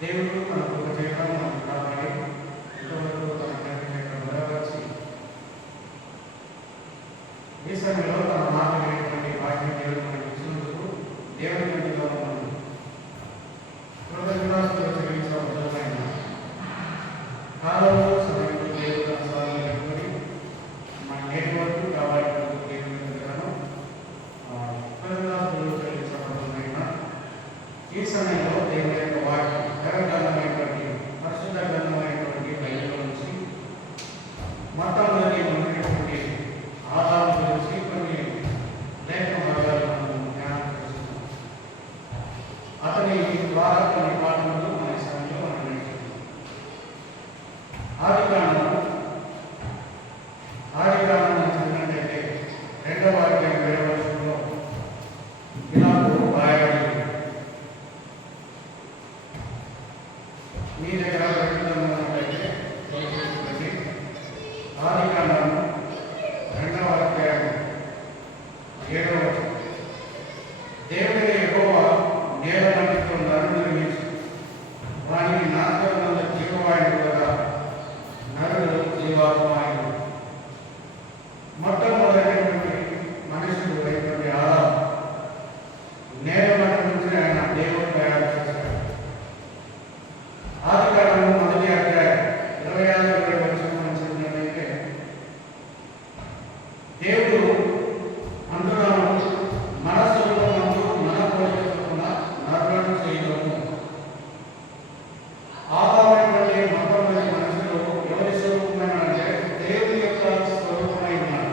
దేవుడు తన కృప చేయడం మనకు కాబట్టి ఇంతవరకు తన ప్రేమ చేయడం బలపరిచి ఈ సమయంలో తన మాట వినేటువంటి భాగ్యం దేవుడు మనకి ఇచ్చినందుకు దేవుని మధ్యలో మనం కృతజ్ఞతలు చెల్లించవలసిన కాలంలో సమయంలో దేవుడు తన సాధన పెట్టుకొని మన నేటి వరకు కాబట్టి దేవుని మధ్యలో కృతజ్ఞతలు చెల్లించవలసిన ఈ సమయంలో దేవుని యొక్క వాక్యం గ్రంథమైనటువంటి పరిశుద్ధ గ్రంథమైనటువంటి బైబిల్ నుంచి మొట్టమొదటి ఉన్నటువంటి ఆదాము గురించి కొన్ని లేఖ భాగాలు మనం ధ్యానం చేస్తున్నాం. అతని ద్వారా కొన్ని పాఠములు మన సమయంలో మనం నేర్చుకున్నాం. ఆది కాండం చదివినట్లయితే 2వ అధ్యాయం 7వ వచనంలో ఇలాగూ రాయబడింది. మీ దగ్గర ప్రకటించినట్లయితే ఆది కాండం 2వ అధ్యాయం 7వ వచనం. దేవుని యెహోవా నేల మట్టితో నరుని నిర్మించి వానికి నాశనముల జీవవాయువు కదా నరుడు జీవాత్మాయు. మొట్టమొదటి మనుషుడు అయినటువంటి ఆదాము నేల మట్టి నుంచి ఆయన దేవుడు తయారు చేశాడు. ఆది కాండం 1వ అధ్యాయం 26వ వచనం చదివినట్లయితే దేవుడు అందులను మన స్వరూపమందు మన పోలిక చొప్పున నరులను చేయగలము. ఆదామైనటువంటి మొట్టమొదటి మనుషులు ఎవరి స్వరూపమైన అంటే దేవుని యొక్క స్వరూపమై ఉన్నారు.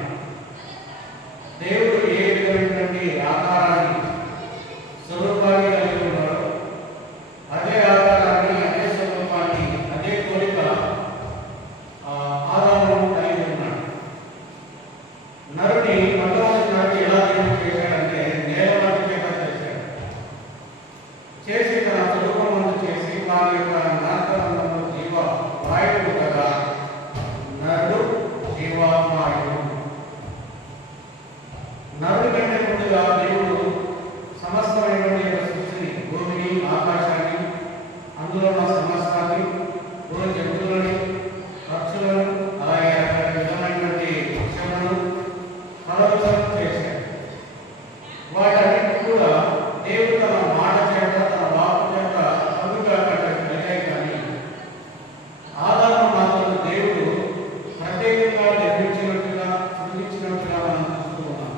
దేవుడు ఏ విధమైనటువంటి ఆకారాన్ని స్వరూపాన్ని కలిగి ఉన్నాడో అదే ఆకారాన్ని అదే స్వరూపాన్ని అదే కోరిక ఆదాము కలిగి ఉన్నాడు. నరుని మొట్టమొదటి నరుడు ఎలా దేవుడు చేశాడంటే నేల మట్టి చేత చేశాడు. చేసి తన స్వరూపమందు చేసి వారి యొక్క నాశనంలో జీవ వాయువు కదా నరుడు జీవాత్మాయుడు. నరుడి కంటే ముందుగా దేవుడు సమస్తమైనటువంటి యొక్క సృష్టిని, భూమిని, ఆకాశాన్ని, అందులో ఉన్న సమస్తాన్ని, భూమి జంతువులని, పక్షులను, అలాగే అక్కడ విధమైనటువంటి వృక్షములను కలవసం చేశాడు. వాటన్నిటి కూడా దేవుడు తన మాట చేత తన వాక్కు చేత కలుగుగా కలిగాయి. కానీ ఆదాము మాత్రం దేవుడు ప్రత్యేకంగా నిర్మించినట్టుగా సృష్టించినట్టుగా మనం చూస్తూ ఉన్నాం.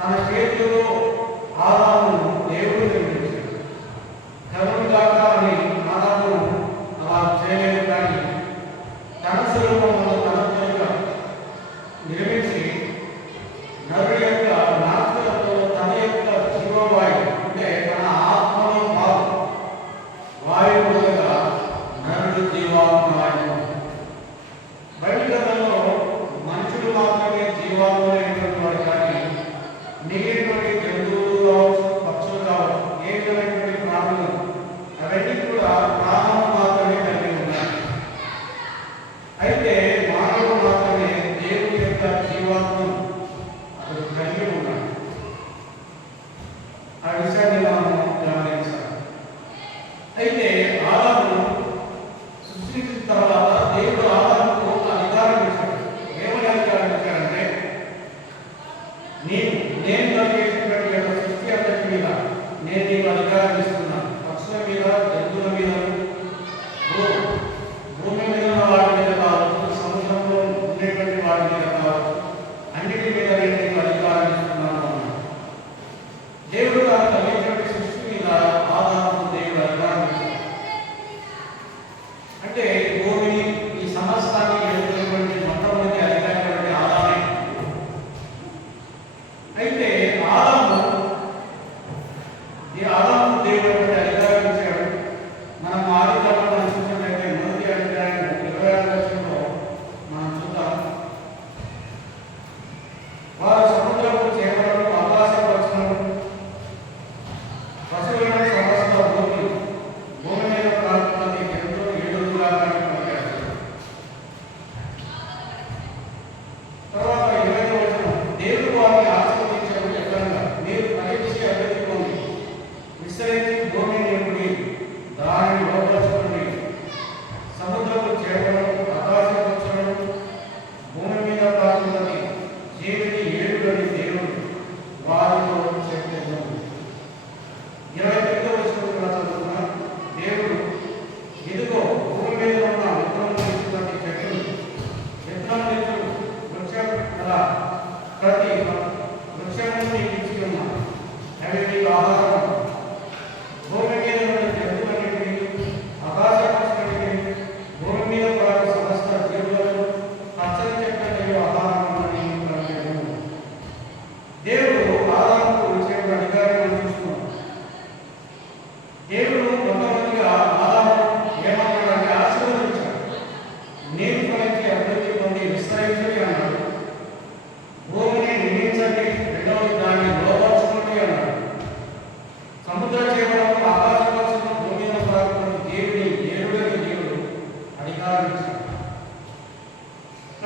తన చేతుల్లో ఆదామును దేవుడు నిర్మించాడు. కలుగుగాక అని ఆదాము అలా చేయలేదు. కానీ తన స్వరూపంలో తన కోరిక నిర్మించి నరుడి యొక్క నాశనంతో తన యొక్క జీవవాయువు అంటే తన ఆత్మలో భాగం వాయువుగా నరుడు జీవాత్మాయువు. బైబిల్ గ్రంథంలో మనుషులు మాత్రమే జీవాత్మైనటువంటి వాడు. కానీ మిగిలినటువంటి జంతువులు కావచ్చు, పక్షులు కావచ్చు, ఏ విధమైనటువంటి ప్రాణులు అవన్నీ కూడా ప్రాణం మాత్రమే కలిగి ఉన్నాయి. అయితే మానవుడు మాత్రమే దేవుని యొక్క జీవాత్మను అతడు కలిగి ఉన్నాడు. ఆ విషయాన్ని మనం గమనించాలి. అయితే ఆదాము సృష్టించిన తర్వాత దేవుడు ఆదాముకు అధికారం ఇచ్చాడు. ఏమని అధికారం ఇచ్చాడంటే నేను కలిగేసినటువంటి యొక్క సృష్టి అంతటి మీద నేను నీకు అధికారం ఇస్తున్నాను. పక్షుల మీద, జంతువుల మీద, భూమి మీద ఉన్న వాటి మీద కావచ్చు, సముద్రంలో ఉండేటువంటి వాటి మీద కావచ్చు, అన్ని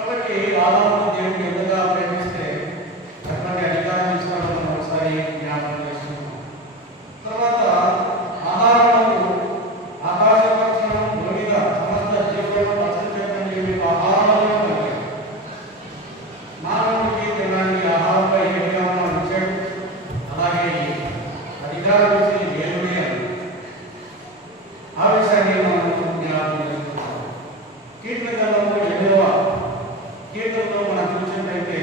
కాబట్టి ఆదాము దేవుడు ఎంతగా ప్రేమిస్తే అటువంటి అధికారం ఇస్తాడో మనం ఒకసారి జ్ఞాపకం చేసుకున్నాం. తర్వాత ఆహారములకు ఆకాశ పక్షులను భూమి మీద సమస్త జీవులను పచ్చని చెట్లను మీకు ఆహారంగా కలిగాయి. మానవుడికి తినడానికి ఆహారంపై ఏ విధంగా ఇచ్చాడు, అలాగే అధికారం ఇచ్చి దేవుడే అని ఆ విషయాన్ని మనం జ్ఞాపకం చేసుకుంటాం. కీర్తన గ్రంథంలో 8వ కీర్తనలో మనం చూసినట్లయితే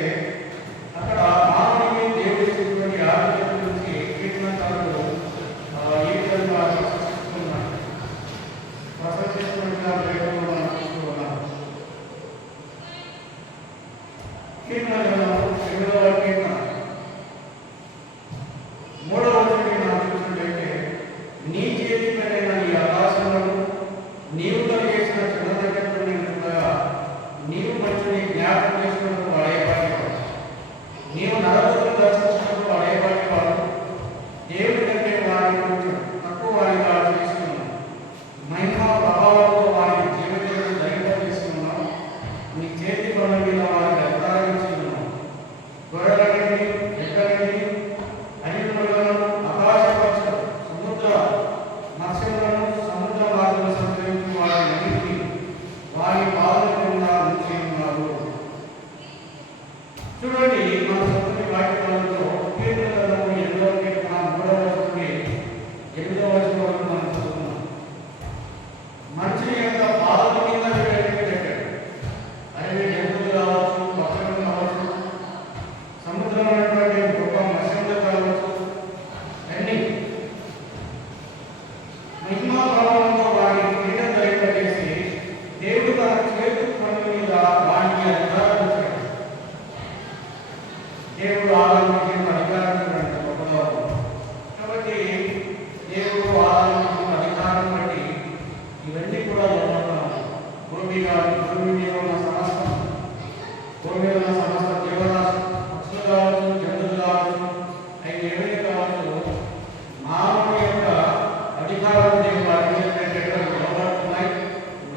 అక్కడ మానవుడికి దేవుడు ఇచ్చినటువంటి ఆరోగ్యం గురించి కీర్తనకారుడు ఈ విధంగా ప్రశంసిస్తున్నట్టుగా మనం చూస్తూ ఉన్నాం. కీర్తన గ్రంథం 8వ కీర్తన 3వ వచనాన్ని మనం చూసినట్లయితే నీ చేతి పైన నీ ఆకాశములను నీవు కలిగేసిన చిన్న నక్షత్రం ఉండగా నీవు మంచిని జ్ఞాపకం చేసుకున్నప్పుడు వాడేవాడు, నీవు నరకులను దర్శించినప్పుడు వాడేవాడు. దేవుడి కంటే వారిని కొంచెం తక్కువ వారిగా చేసుకున్నాను. మహిమ ప్రభావంతో వారికి జీవితం ధరింపజేస్తున్నాం. నీ చేతి పనుల మీద వారికి అధికారం ఇస్తున్నాం. గొర్రెలన్నిటినీ, ఎడ్లన్నిటినీ, అడవి మృగాలను, ఆకాశ పక్షులు, సముద్ర మత్స్యములను, సముద్ర మార్గం సంచరించు వారిని వారి పాదల కింద ఉంచి ఉన్నారు. చూడండి, మన చదువుని వాక్యాలలో కీర్తన గ్రంథము 8వ కీర్తన 3వ వచనం నుండి 8వ వచనం వరకు మనం చదువుతున్నాం. మనిషి యొక్క పాదల కింద పెట్టాడు. అడవి జంతువులు కావచ్చు, పక్షులు కావచ్చు, సముద్రం అనేటువంటి గొప్ప మత్స్యములు కావచ్చు, అన్ని మహిమా ప్రభావంతో వారిని క్రీడ ధరింపజేసి దేవుడు తన చేతి పనుల మీద వారికి అధికారం ఇచ్చాడు. దేవుడు ఆదాముకి అధికారం ఇచ్చాడు గొప్పగా. కాబట్టి దేవుడు ఆదాముకి అధికారం బట్టి ఇవన్నీ కూడా లోపడుతున్నాయి. భూమి మీద ఉన్న సమస్తం, భూమి మీద ఉన్న సమస్త జీవరాశి, పక్షులు కావచ్చు, జంతువులు కావచ్చు, అవి ఏమైనా కావచ్చు, మానవుని యొక్క అధికారం దేవుడు వాటి మీద పెట్టడం లోపడుతున్నాయి.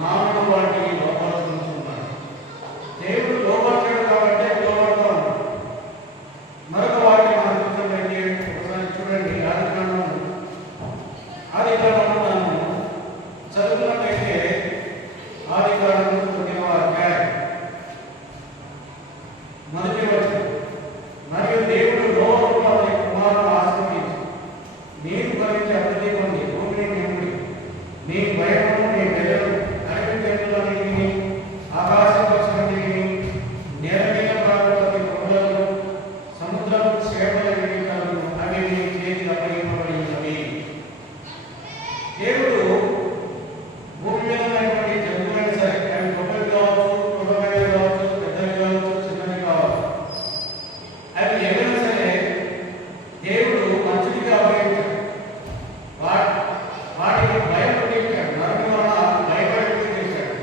మానవుడు వాటికి లోపడుతున్నాయి. దేవుడు లోపడ్డాడు కాబట్టి లోపడుతూ ఉన్నాడు. మరొక వాటిని మనం చూసినట్లయితే ఒకసారి చూడండి, ఆదికాండము మనము చదువుకున్నట్లయితే ఆదికాండము 9వ అధ్యాయం 1వ వచనం. మరియు దేవుడు నోవహును అతని కుమారులను ఆశీర్వదించి నీరు భరించి అభివృద్ధి పొంది భూమిని నింపుడి. నీ భయమును, నీ బెదరు, అడవి జంతువులన్నిటినీ, ఆకాశ పక్షులన్నిటినీ, నేల మీద ప్రాకు ప్రతి క్రొవ్వులను, సముద్రపు చేపలన్నిటిని అవి నీ చేతికి అప్పగింపబడి ఉన్నవి. దేవుడు భూమి మీద ఉన్నటువంటి జంతువులైనా సరే, అవి గొప్పవి కావచ్చు, కుటుంబమైనవి కావచ్చు, పెద్దవి కావచ్చు, చిన్నవి కావచ్చు, అవి ఏమైనా సరే దేవుడు మంచిదిగా అప్పగించాడు. వాటికి భయం పుట్టించాడు. నరుని వలన భయపడి పుట్టించాడు.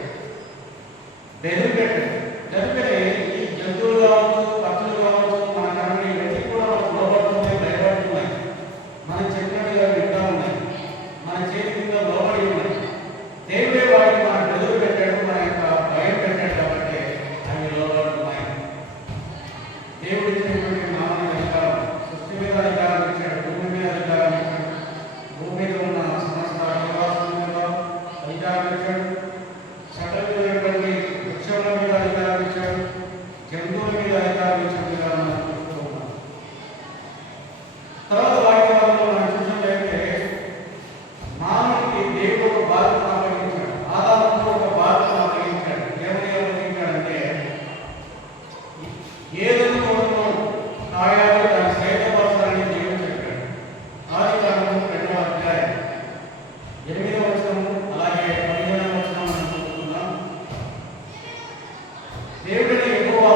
బెదిరి పెట్టాడు. ఎందుకంటే ఈ జంతువులు కావచ్చు, పక్షులు కావచ్చు, మన కన్నీ ఇవన్నీ కూడా లోపడుతున్నాయి, భయపడుతున్నాయి. మన చెప్పినట్టుగా వింటా ఉన్నాయి, మన చేతి కింద లోబడి ఉన్నాయి. దేవుడే వాటికి మన బెదురు పెట్టాడు, మన యొక్క భయం పెట్టాడు కాబట్టి అవి లోబడుతున్నాయి. దేవుడు ఇచ్చినటువంటి మానవ అధికారం, సృష్టి మీద అధికారం ఇచ్చాడు, భూమి మీద అధికారం ఇచ్చాడు, భూమి మీద ఉన్న సమస్త జీవాసుల మీద అధికారం ఇచ్చాడు, చట్టమైనటువంటి వృక్షముల మీద అధికారం ఇచ్చాడు, జంతువుల మీద అధికారం ఇచ్చినట్టుగా మనం చూస్తూ ఉన్నాం. తర్వాత వాక్యాలలో మనం చూసినట్లయితే మానవుడికి దేవుడు ఒక బాధ్యతను అప్పగించాడు. ఆదాముకు ఒక బాధ్యతను అప్పగించాడు. ఏమని అప్పగించాడంటే ఏదైనా తోటను కాయాలి, దాన్ని శ్రేష్టపరచాలని దేవుడు చెప్పాడు. ఆదికాండము 2వ అధ్యాయం 8వ వచనము అలాగే 15వ వచనం మనం చదువుకుందాం. దేవుడిని యెహోవా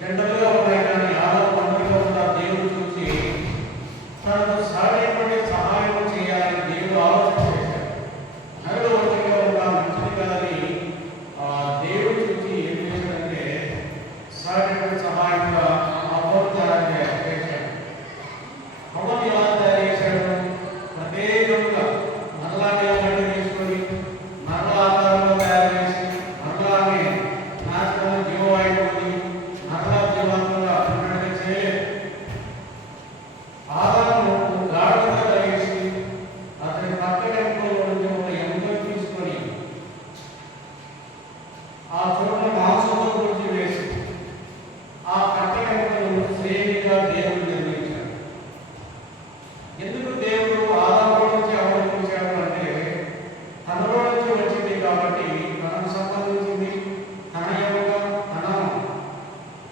జనరల్గా ఉన్నాయి, కానీ ఆదాము ఒంటరిగా ఉన్న దేవుడు చూసి తనకు సాధ్యపడే సహాయం చేయాలని దేవుడు ఆలోచన చేశాడు. నరుడు ఒంటరిగా ఉన్న మంచిది కాదని దేవుడు చూసి ఏం చేశాడంటే సాధ్యపడే సహాయంగా అవ్వను తయారు చేశాడు. అవ్వను ఎలా తయారు చేశాడు? ప్రత్యేకంగా మరలానే గడ్డ తీసుకొని మరలా ఆకారంలో తయారు చేసి మరలానే నాశనం జీవవాయువుని మరలా జీవంగా ఉన్నట్టుగా చేయలేదు. ఆదాము గాఢంగా కలిగేసి అతని పక్కనెంపులో నుంచి ఒక ఎముక తీసుకొని ఆ చోట మాంసంలో గురించి వేసి ఆ పక్కనెంపులను శ్రేణిగా దేవుడు నిర్మించాడు. ఎందుకు దేవుడు ఆదాములో నుంచి అవలంబించాడు అంటే తనలో నుంచి వచ్చింది కాబట్టి తనకు సంబంధించింది, తన యొక్క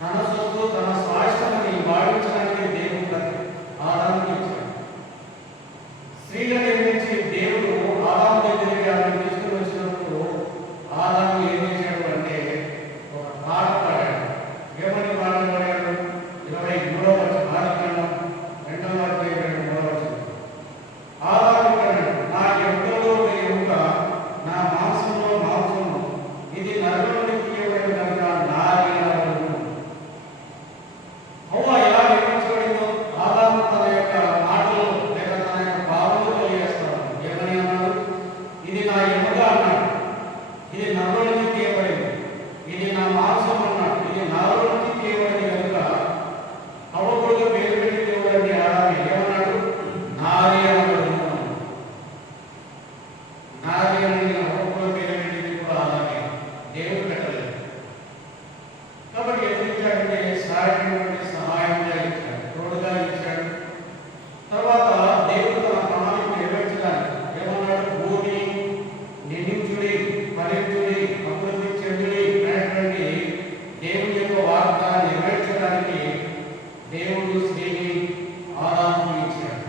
తన సొత్తు తన స్వాస్థ్యాన్ని భావించడానికి దేవుడు ఆదాముకి ఇచ్చాడు. స్త్రీలను నిర్మించి దేవుడు ఆదాము దగ్గరికి ఆమెను తీసుకుని వచ్చినప్పుడు ఆదాము ఏం చేశాడు అంటే ఒక పాట పాడాడు. ఏమని పాట పాడాడు? 23వ వచనం, ఆదికాండం 2వ అధ్యాయం 3వ వచనం. ఆదాము అన్నాడు, నా ఎముకలో ఒక ఎముక, నా మాంసంలో మాంసము, ఇది నరుల నుండి తీయబడిన కనుక నారి అనబడును. హవ్వ ఎలా నిర్మించబడిందో ఆదాము తన యొక్క మాటలు లేక తన యొక్క భావనలు తెలియజేస్తాడు. ఏమని అన్నాడు? ఇది నా ఎముక అన్నాడు, ఇది నరుల నుంచి తీయబడింది, ఇది నా మాంసం అన్నాడు, ఇది నరుల నుంచి తీయబడింది కనుక హవ్వకు పేరు పెట్టి దేవుడండి ఆదాము ఏమన్నాడు? నారి అనబడును. నారి అని హవ్వకు పేరు పెట్టింది కూడా ఆదామే, దేవుడు పెట్టలేదు. కాబట్టి ఎందుకు ఇచ్చాడంటే సహాయంగా ఇచ్చాడు, తోడుగా ఇచ్చాడు. తర్వాత దేవుడు తన ప్రణాళిక నెరవేర్చడానికి ఏమన్నాడు? భూమిని నిందించుడి, ఫలించుడి, అభివృద్ధి చెందుడి అనేటువంటి దేవుని యొక్క వాగ్దానాన్ని నెరవేర్చడానికి దేవుడు స్త్రీని ఆదాముకు ఇచ్చాడు.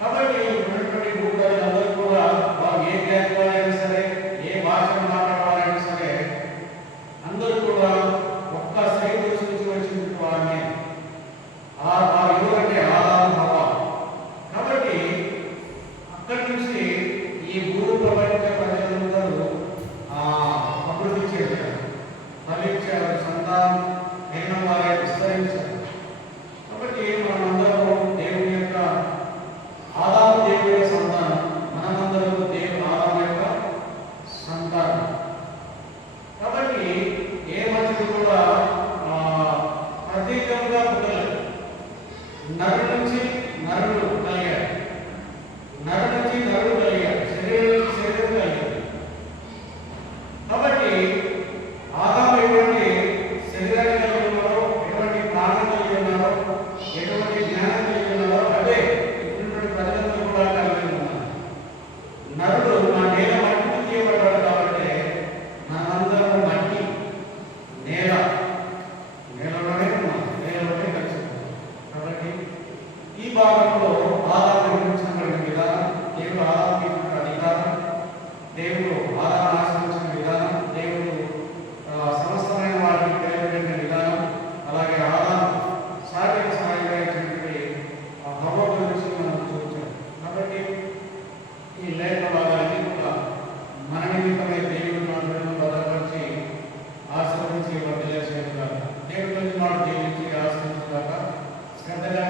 కాబట్టి ఉన్నటువంటి భూప్రజలందరూ కూడా వారు ఏ జాతి వారైనా సరే, ఏ భాషను మాట్లాడవారైనా సరే, అందరూ కూడా ఒక్క స్త్రీ నుంచి వచ్చిన వారిని వారు ఎవరంటే ఆదాము హవ్వ. కాబట్టి అక్కడి నుంచి ఈ భూ ప్రపంచ ప్రజలందరూ అభివృద్ధి చేశారు, ఫలించారు, సంతానం అయిన వారే విస్తరించారు. కాబట్టి మనమందరూ దేవుని యొక్క ఆదాము దేవుని యొక్క సంతానం, మనమందరూ ఆదాము యొక్క సంతానం. కాబట్టి ఏ మనిషి కూడా ప్రత్యేకంగా పుట్టలేదు. నరు నుంచి నరుడు కలిగాడు, నరు నుంచి నరుడు కలిగాడు, శరీరం నుంచి శరీరం కలిగాడు. కాబట్టి ఆదాము ఎటువంటి శరీరాన్ని కలిగి ఉన్నారో, ఎటువంటి ప్రాణం కలిగి ఉన్నారో, ఎటువంటి జ్ఞానం కలిగి ఉన్నారో అదే ఇటువంటి ప్రజలందరూ కూడా కలిగి ఉన్నారు. నరుడు మా నేల మట్టికి తీయబడ్డాడు కాబట్టి మనందరం మట్టి, నేలలోనే ఉన్నాం, నేలలోనే కలిసి ఉన్నాం. కాబట్టి ఈ భాగంలో ఆదాము నిర్మించబడిన విధానం, దేవుడు ఆదాముకి ఇచ్చిన అధికారం, దేవుడు ఆదాము ఆశ్రయించిన విధానం, దేవుడు సమస్తమైన వాటిని తెలియబడిన విధానం, అలాగే ఆదాము శారీరక సహాయంగా ఇచ్చినటువంటి హవ్వ గురించి మనం చూసాం. కాబట్టి ఈ లేఖ భాగాన్ని కూడా మన నిమిత్తమై దేవుడు మనలను భద్రపరిచి ఆశ్రయించి వర్ధిల్లేసేట్టుగా, దేవుడి నుంచి మనం జీవించి ఆశ్రయించుగాక. శ్రద్ధగా